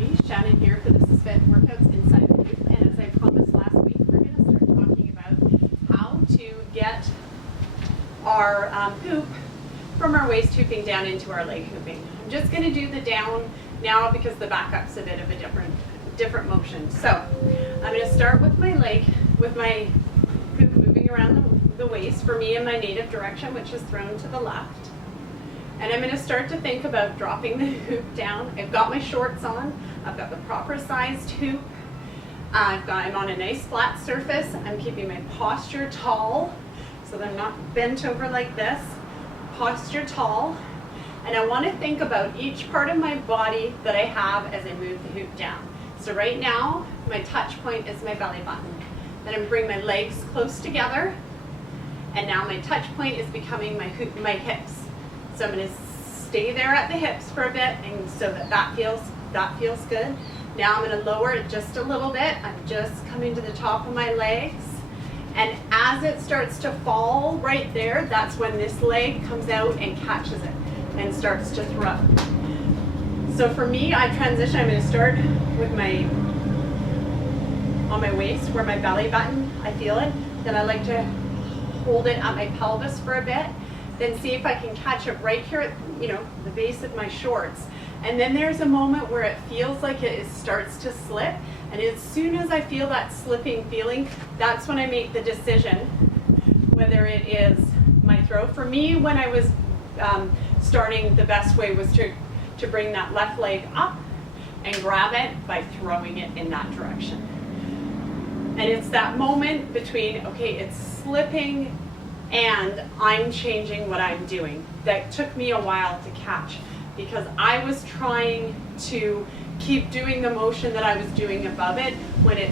everybody, Shannon here for the Suspend Workouts Inside the Hoop, and as I promised last week, we're going to start talking about how to get our hoop from our waist hooping down into our leg hooping. I'm just going to do the down now because the backup's a bit of a different motion. So I'm going to start with my leg, with my hoop moving around the waist for me in my native direction, which is thrown to the left. And I'm going to start to think about dropping the hoop down. I've got my shorts on. I've got the proper sized hoop. I'm on a nice flat surface. I'm keeping my posture tall so that I'm not bent over like this. Posture tall. And I want to think about each part of my body that I have as I move the hoop down. So right now, my touch point is my belly button. Then I'm going to bring my legs close together. And now my touch point is becoming my hips. So I'm going to stay there at the hips for a bit, and so that feels good. Now I'm going to lower it just a little bit. I'm just coming to the top of my legs, and as it starts to fall right there, that's when this leg comes out and catches it and starts to throw. So for me, I transition. I'm going to start with on my waist where my belly button, I feel it. Then I like to hold it at my pelvis for a bit. Then see if I can catch it right here at, the base of my shorts. And then there's a moment where it feels like it starts to slip. And as soon as I feel that slipping feeling, that's when I make the decision whether it is my throw. For me, when I was starting, the best way was to bring that left leg up and grab it by throwing it in that direction. And it's that moment between, okay, it's slipping and I'm changing what I'm doing. That took me a while to catch because I was trying to keep doing the motion that I was doing above it when it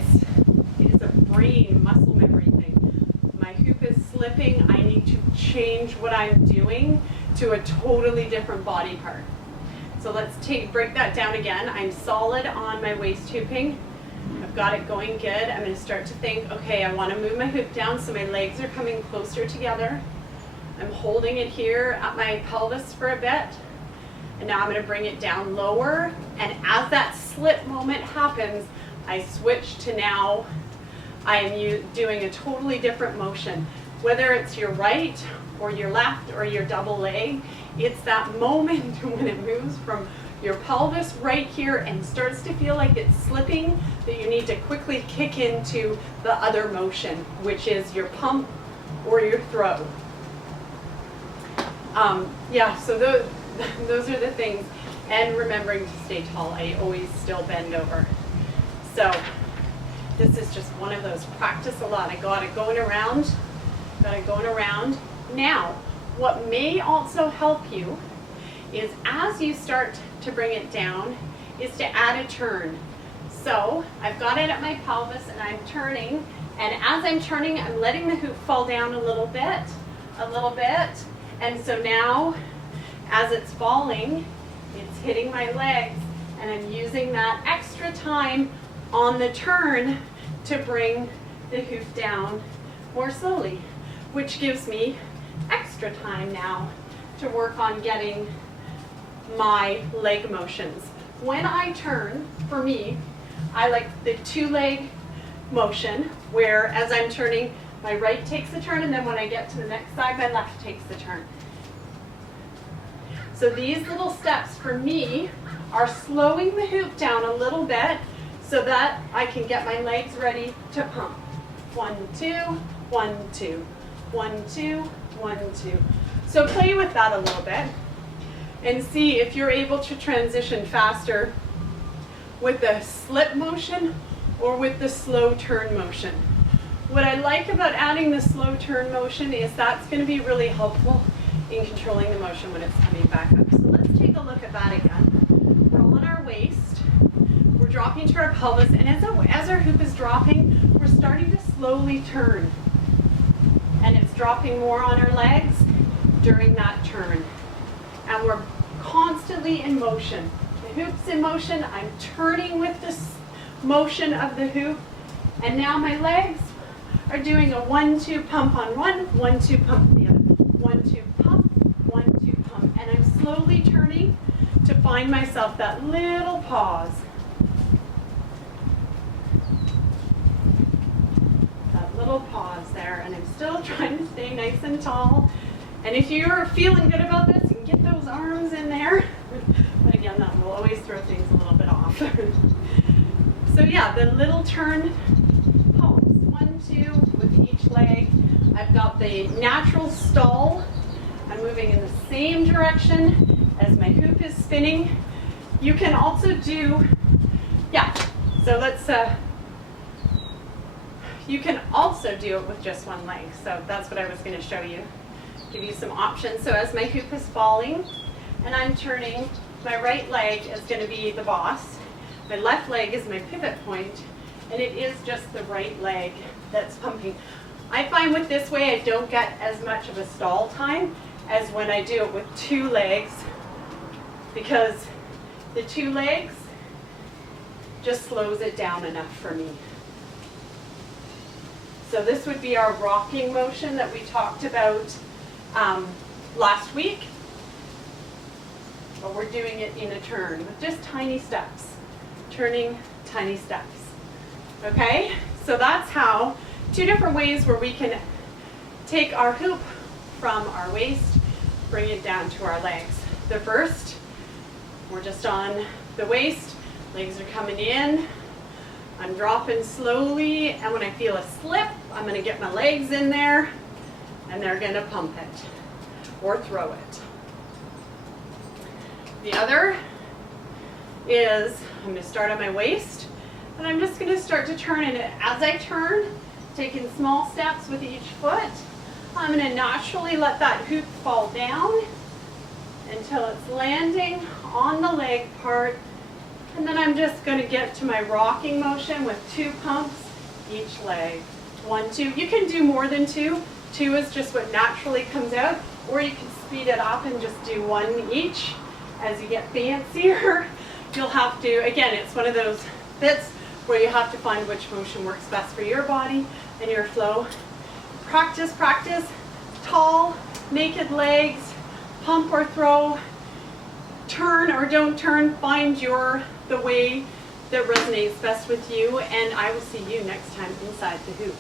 is a brain muscle memory thing. My hoop is slipping, I need to change what I'm doing to a totally different body part. So let's break that down again. I'm solid on my waist hooping. I've got it going good. I'm going to start to think, okay, I want to move my hoop down so my legs are coming closer together. I'm holding it here at my pelvis for a bit. And now I'm going to bring it down lower. And as that slip moment happens, I switch to now I am doing a totally different motion. Whether it's your right or your left or your double leg, it's that moment when it moves from your pelvis right here and starts to feel like it's slipping that you need to quickly kick into the other motion, which is your pump or your throw. So those are the things. And remembering to stay tall. I always still bend over. So this is just one of those practice a lot. I got it going around. Now, what may also help you is as you start to bring it down is to add a turn. So I've got it at my pelvis and I'm turning, and as I'm turning, I'm letting the hoop fall down a little bit, and so now as it's falling, it's hitting my legs, and I'm using that extra time on the turn to bring the hoop down more slowly, which gives me extra time now to work on getting my leg motions. When I turn, for me, I like the two-leg motion where as I'm turning, my right takes the turn, and then when I get to the next side, my left takes the turn. So these little steps for me are slowing the hoop down a little bit so that I can get my legs ready to pump. 1, 2, 1, 2, 1, 2, 1, 2. So play with that a little bit and see if you're able to transition faster with the slip motion or with the slow turn motion. What I like about adding the slow turn motion is that's going to be really helpful in controlling the motion when it's coming back up. So let's take a look at that again. We're on our waist, we're dropping to our pelvis, and as our hoop is dropping, we're starting to slowly turn. And it's dropping more on our legs during that turn. And we're constantly in motion. The hoop's in motion, I'm turning with this motion of the hoop, and now my legs are doing a 1-2 pump on one, 1-2 pump on the other. 1-2 pump, 1-2 pump. And I'm slowly turning to find myself that little pause. little pause there, and I'm still trying to stay nice and tall. And if you're feeling good about this, you can get those arms in there. But again, that will always throw things a little bit off. So yeah, the little turn pumps, 1, 2 with each leg. I've got the natural stall. I'm moving in the same direction as my hoop is spinning. You can also do, yeah, so let's, you can also do it with just one leg. So that's what I was going to show you, give you some options. So as my hoop is falling and I'm turning, my right leg is going to be the boss. My left leg is my pivot point, and it is just the right leg that's pumping. I find with this way I don't get as much of a stall time as when I do it with 2 legs, because the 2 legs just slows it down enough for me. So this would be our rocking motion that we talked about last week, but we're doing it in a turn with just tiny steps, turning tiny steps. Okay, so that's how 2 different ways where we can take our hoop from our waist, bring it down to our legs. The first, we're just on the waist, legs are coming in, I'm dropping slowly, and when I feel a slip, I'm going to get my legs in there, and they're going to pump it or throw it. The other is I'm going to start on my waist, and I'm just going to start to turn it. As I turn, taking small steps with each foot, I'm going to naturally let that hoop fall down until it's landing on the leg part. And then I'm just going to get to my rocking motion with 2 pumps each leg. 1, 2. You can do more than 2. 2 is just what naturally comes out, or you can speed it up and just do 1 each. As you get fancier, you'll have to, again, it's one of those bits where you have to find which motion works best for your body and your flow. Practice, practice. Tall, naked legs, pump or throw, turn or don't turn. Find the way that resonates best with you, and I will see you next time inside the hoop.